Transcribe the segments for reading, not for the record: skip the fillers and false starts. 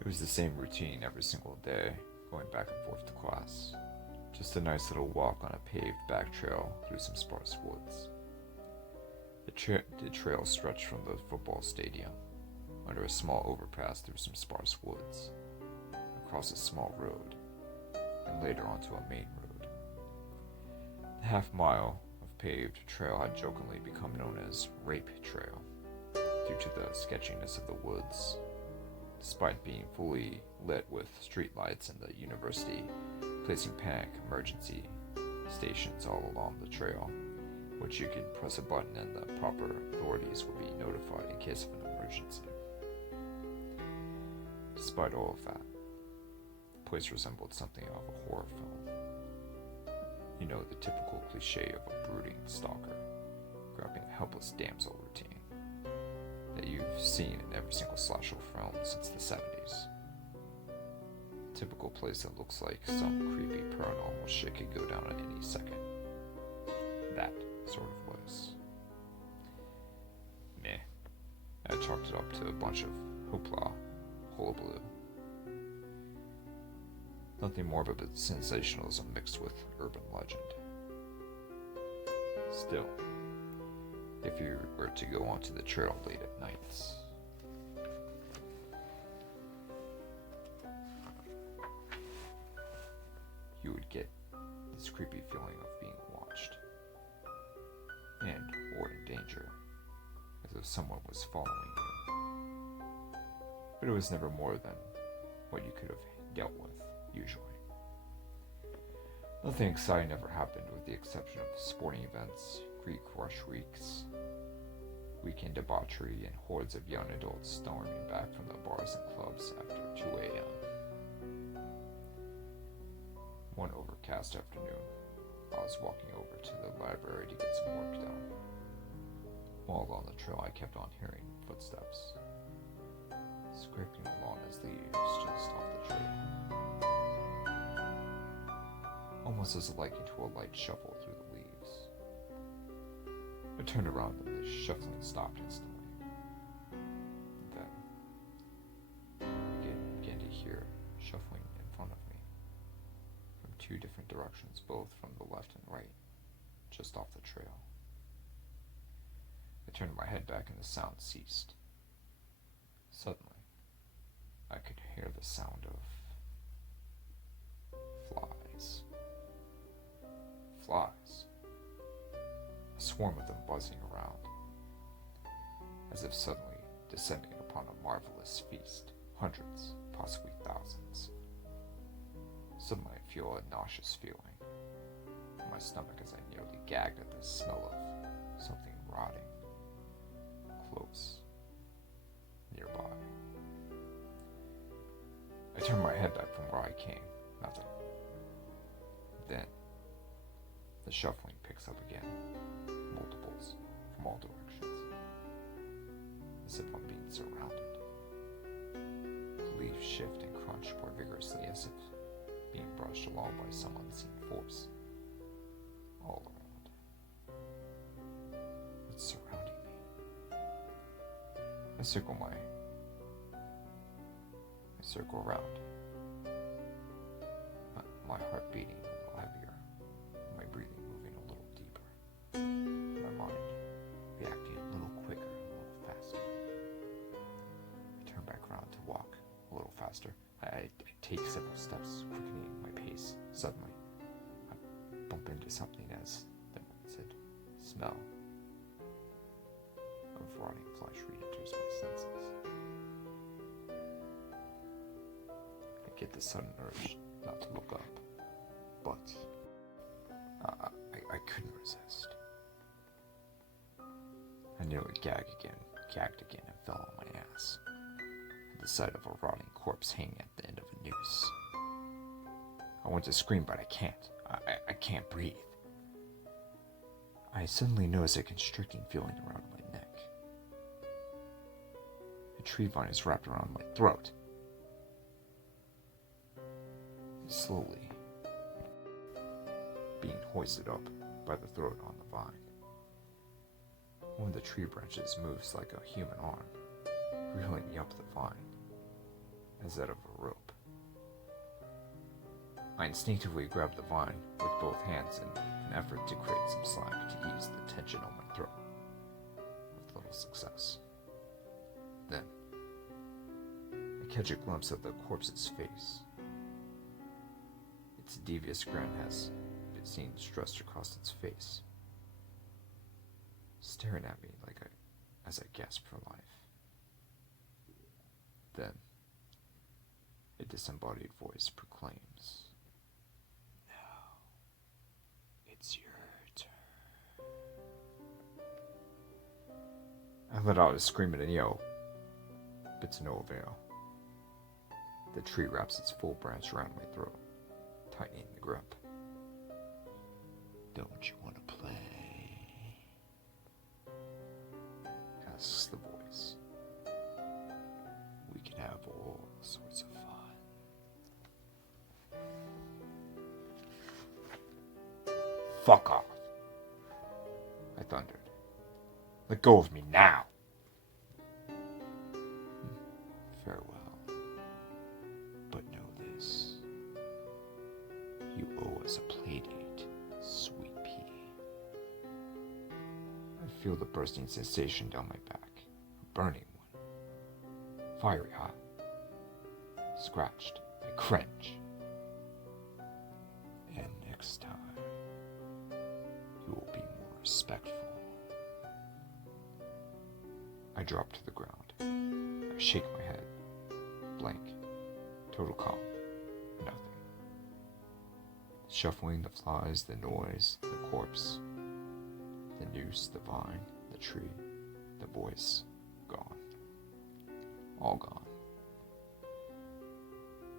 It was the same routine every single day, going back and forth to class. Just a nice little walk on a paved back trail through some sparse woods. The trail stretched from the football stadium, under a small overpass through some sparse woods, across a small road, and later onto a main road. The half-mile of paved trail had jokingly become known as Rape Trail, due to the sketchiness of the woods, despite being fully lit with streetlights and the university placing panic emergency stations all along the trail, which you could press a button and the proper authorities would be notified in case of an emergency. Despite all of that, the place resembled something of a horror film. You know, the typical cliche of a brooding stalker grabbing a helpless damsel routine that you've seen in every single slasher film since the 70s. A typical place that looks like some creepy paranormal shit could go down at any second. That sort of place. Meh. I chalked it up to a bunch of hoopla, hullabaloo. Nothing more but sensationalism mixed with urban legend. Still, if you were to go onto the trail late at nights, you would get this creepy feeling of being watched and or in danger, as if someone was following you. But it was never more than what you could have dealt with, usually. Nothing exciting ever happened with the exception of sporting events, Greek rush weeks, weekend debauchery, and hordes of young adults storming back from the bars and clubs after 2 a.m. One overcast afternoon, I was walking over to the library to get some work done. While along the trail, I kept on hearing footsteps, scraping along as leaves just off the trail, almost as likened to a light shuffle through the leaves. I turned around and the shuffling stopped instantly. And then I began to hear shuffling in front of me, from 2 different directions, both from the left and right, just off the trail. I turned my head back and the sound ceased. Suddenly, I could hear the sound of flies. Flies. A swarm of them buzzing around, as if suddenly descending upon a marvelous feast, hundreds, possibly thousands. Suddenly I feel a nauseous feeling in my stomach as I nearly gagged at the smell of something rotting, close, nearby. I turned my head back from where I came. Nothing. Then, the shuffling picks up again, multiples from all directions, as if I'm being surrounded. The leaves shift and crunch more vigorously, as if being brushed along by some unseen force, all around. It's surrounding me. I circle around, my heart beating a little heavier, my breathing moving a little deeper, my mind reacting a little quicker, a little faster. I turn back around to walk a little faster. I take several steps, quickening my pace. Suddenly, I bump into something as the smell of rotting flesh re-enters my senses. I get the sudden urge not to look up, but I couldn't resist. I nearly gagged again, and fell on my ass, at the sight of a rotting corpse hanging at the end of a noose. I want to scream, but I can't. I can't breathe. I suddenly notice a constricting feeling around my neck. A tree vine is wrapped around my throat. Slowly being hoisted up by the throat on the vine. One of the tree branches moves like a human arm, reeling me up the vine. as that of a rope. I instinctively grabbed the vine with both hands in an effort to create some slack to ease the tension on my throat, with little success. Then, I catch a glimpse of the corpse's face. Its devious grin has been seen stressed across its face, staring at me as I gasp for life. Then, a disembodied voice proclaims, "Now, it's your turn." I let out a scream and a yell, but to no avail. The tree wraps its full branch around my throat, tightening the grip. "Don't you want to play?" asks the voice. "We can have all sorts of fun." "Fuck off," I thundered. "Let go of me now." "Farewell. But know this. You owe us a playdate, sweet pea." I feel the bursting sensation down my back, a burning one, fiery hot. Scratched, I cringe. "And next time, you will be more respectful." I drop to the ground. I shake my head. Blank. Total calm. Nothing. The shuffling, the flies, the noise, the corpse, the noose, the vine, the tree, the voice, gone. All gone.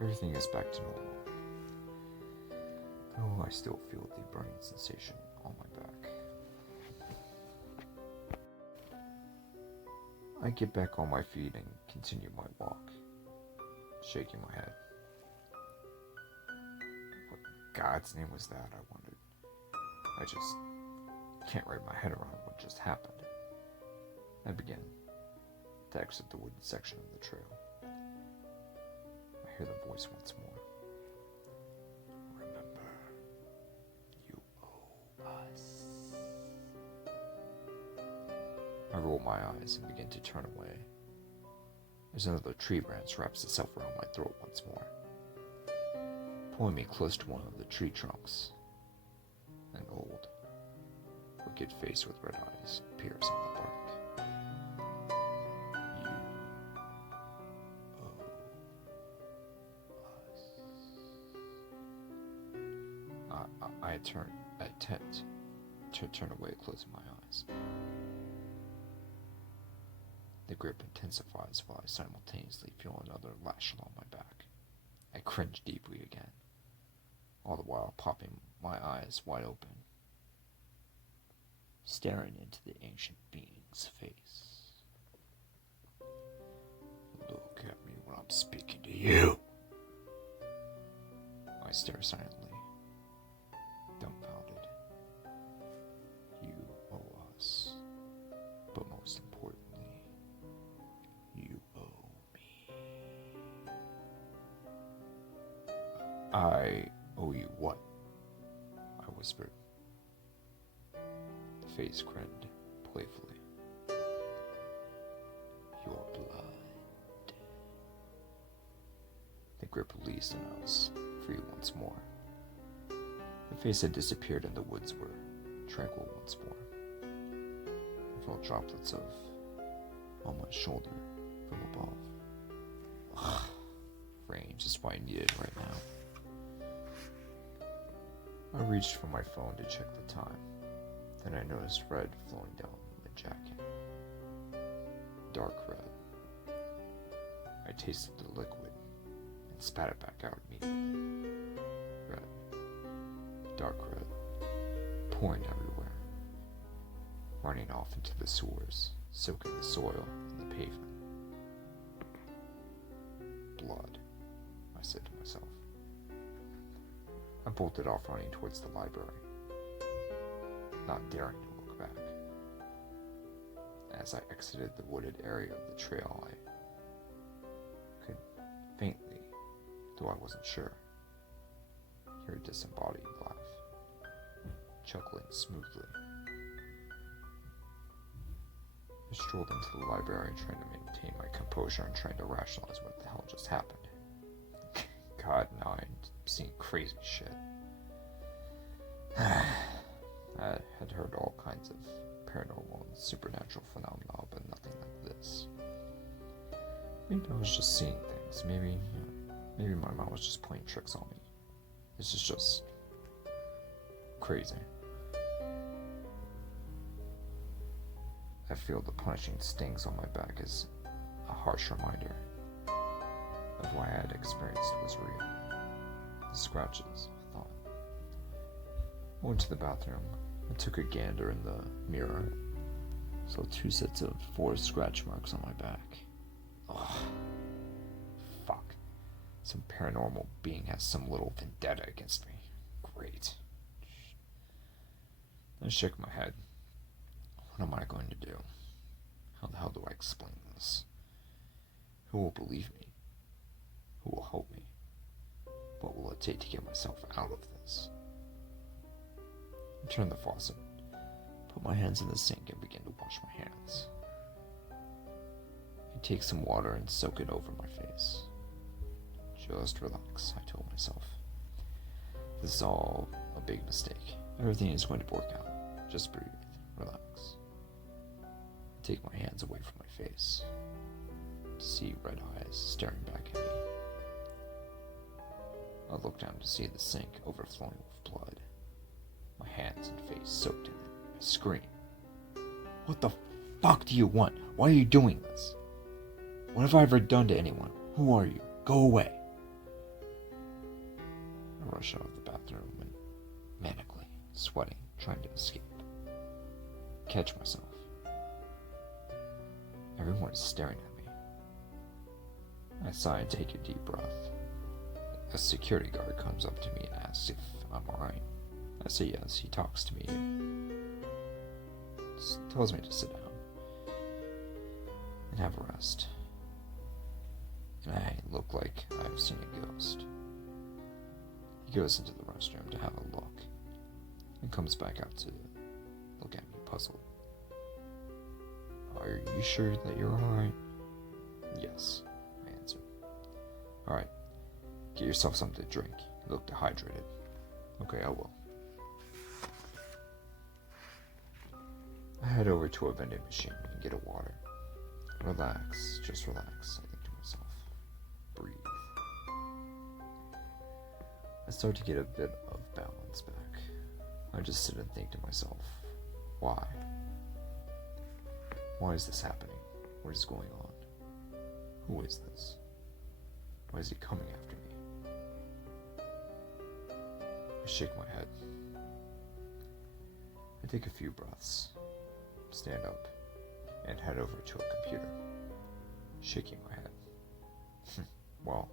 Everything is back to normal, though I still feel the burning sensation on my back. I get back on my feet and continue my walk, shaking my head. What in God's name was that, I wondered. I just can't wrap my head around what just happened. I begin to exit the wooden section of the trail. I hear the voice once more. "Remember, you owe us." I roll my eyes and begin to turn away, as another tree branch wraps itself around my throat once more, pulling me close to one of the tree trunks. An old, wicked face with red eyes appears on the bark. I attempt to turn away, closing my eyes. The grip intensifies while I simultaneously feel another lash along my back. I cringe deeply again, all the while popping my eyes wide open, staring into the ancient being's face. "Look at me when I'm speaking to you." I stare silently, dumbfounded. "You owe us, but most importantly, you owe me." "I owe you what?" I whispered. The face grinned playfully. "Your blood." The grip released and I was free once more. The face had disappeared and the woods were tranquil once more. I felt droplets on my shoulder from above. Ugh, rain, just what I needed right now. I reached for my phone to check the time. Then I noticed red flowing down my jacket. Dark red. I tasted the liquid and spat it back out immediately. Red. Dark red. Pouring everywhere. Running off into the sewers, soaking the soil and the pavement. "Blood," I said to myself. I bolted off running towards the library, not daring to look back. As I exited the wooded area of the trail, I could faintly though I wasn't sure. Hear a disembodied laugh, chuckling smoothly. I strolled into the library trying to maintain my composure and trying to rationalize what the hell just happened. God, now I'm seeing crazy shit. I had heard all kinds of paranormal and supernatural phenomena, but nothing like this. Maybe I was just seeing things. Maybe my mom was just playing tricks on me. This is just crazy. I feel the punishing stings on my back as a harsh reminder of what I had experienced was real. The scratches, I thought. I went to the bathroom and took a gander in the mirror. Saw 2 sets of 4 scratch marks on my back. Ugh. Fuck. Some paranormal being has some little vendetta against me. Great. I shook my head. What am I going to do? How the hell do I explain this? Who will believe me? Who will help me? What will it take to get myself out of this? I turned the faucet, put my hands in the sink, and began to wash my hands. I take some water and soak it over my face. Just relax, I told myself. This is all a big mistake. Everything is going to work out. Just breathe, relax. I take my hands away from my face to see red eyes staring back at me. I look down to see the sink overflowing with blood. My hands and face soaked in it. I scream. What the fuck do you want? Why are you doing this? What have I ever done to anyone? Who are you? Go away. I rush out of the bathroom and manically, sweating, trying to escape. Catch myself. Everyone is staring at me. I sigh and take a deep breath. A security guard comes up to me and asks if I'm alright. I say yes. He talks to me. Tells me to sit down and have a rest. And I look like I've seen a ghost. He goes into the restroom to have a look and comes back out to look at me puzzled. Are you sure that you're alright? Yes, I answered. Alright, get yourself something to drink. You look dehydrated. Okay, I will. I head over to a vending machine and get a water. Relax, just relax, I think to myself. Breathe. I start to get a bit of balance back. I just sit and think to myself, why? Why is this happening? What is going on? Who is this? Why is he coming after me? I shake my head. I take a few breaths, stand up, and head over to a computer, shaking my head. Well,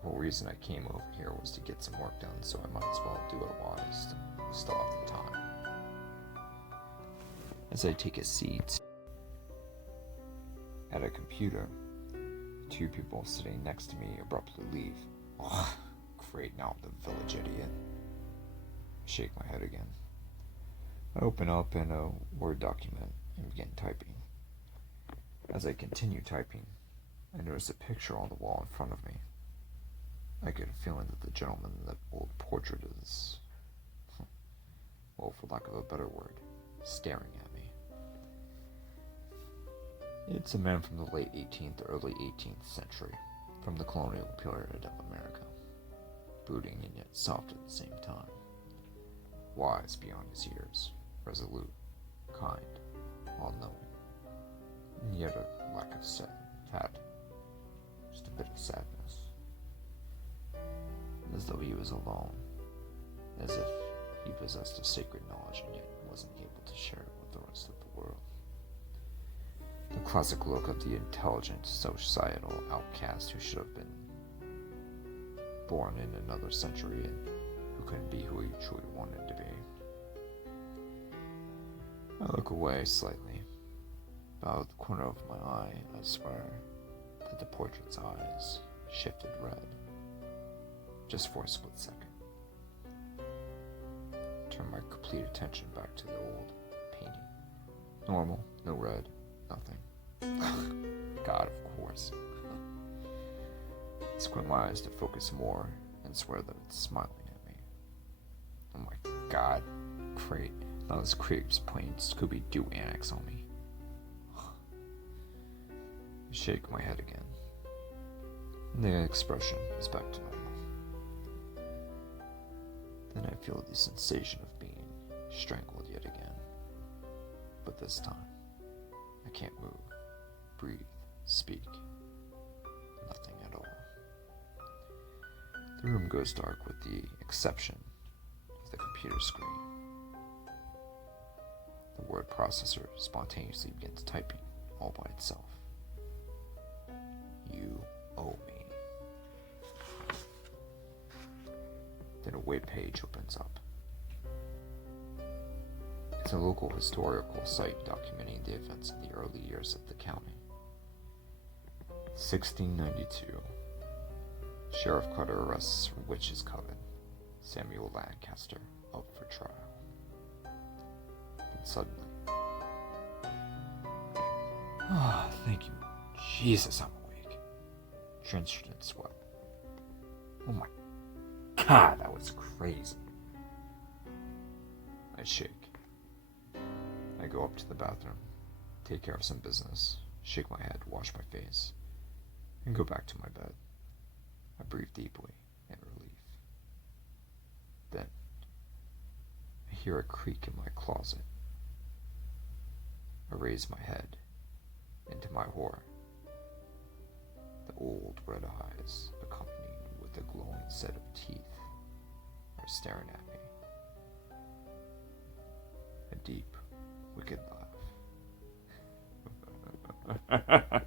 the whole reason I came over here was to get some work done, so I might as well do it while I still have the time. As I take a seat at a computer, 2 people sitting next to me abruptly leave. Ugh, great, now I'm the village idiot. I shake my head again. I open up in a Word document and begin typing. As I continue typing, I notice a picture on the wall in front of me. I get a feeling that the gentleman in that old portrait is, well, for lack of a better word, staring at me. It's a man from the late 18th, early 18th century, from the colonial period of America, brooding and yet soft at the same time, wise beyond his years, resolute, kind, all-knowing, and yet a lack of fat, just a bit of sadness, as though he was alone, as if he possessed a sacred knowledge and yet wasn't able to share it with the rest of the world. The classic look of the intelligent societal outcast who should have been born in another century and who couldn't be who he truly wanted to be. I look away slightly. Out of the corner of my eye, I swear that the portrait's eyes shifted red. just for a split second. Turn my complete attention back to the old painting. Normal, no red, nothing. God, of course. Squint my eyes to focus more and swear that it's smiling at me. Oh my God, great. Now this creep's playing Scooby-Doo annex on me. I shake my head again. And the expression is back to normal. Then I feel the sensation of being strangled yet again. But this time, I can't move, breathe, speak. Nothing at all. The room goes dark with the exception of the computer screen. The word processor spontaneously begins typing all by itself. You owe me. Then a web page opens up. It's a local historical site documenting the events of the early years of the county. 1692. Sheriff Cutter arrests witch's coven, Samuel Lancaster, up for trial. And suddenly, thank you, Jesus, I'm awake. Drenched in sweat. Oh my God, that was crazy. I shake. I go up to the bathroom, take care of some business, shake my head, wash my face, and go back to my bed. I breathe deeply in relief. Then, I hear a creak in my closet. I raise my head, and to my horror, the old red eyes, accompanied with a glowing set of teeth, are staring at me. A deep, wicked laugh.